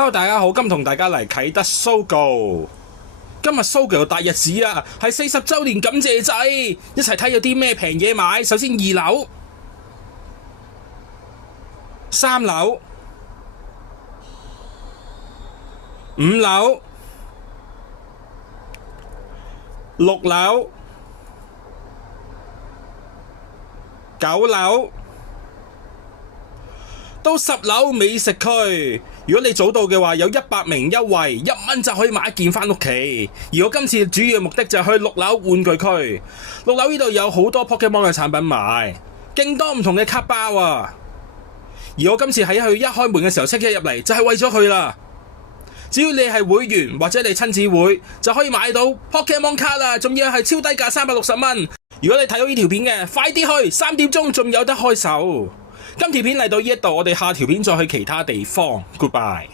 Hello， 大家好，今日同大家嚟啟德 Sogo。今日 Sogo 大日子啊，係40週年感謝祭，一齊睇有啲咩平嘢買。首先2樓、3樓、5樓、6樓、9樓到10樓美食區。如果你早到嘅話，有100名優惠，1蚊就可以買一件返屋企。而我今次主要嘅目的就係去6樓玩具區。6樓呢度有好多 Pokemon 嘅產品買，勁多唔同嘅卡包啊！而我今次喺佢一開門嘅時候，即刻入嚟就係為咗佢啦。只要你係會員或者你親子會，就可以買到 Pokemon 卡啦，仲要係超低價360蚊。如果你睇到呢條片嘅，快啲去，3點鐘仲有得開售。今條片嚟到呢一度，我哋下條片再去其他地方。Goodbye。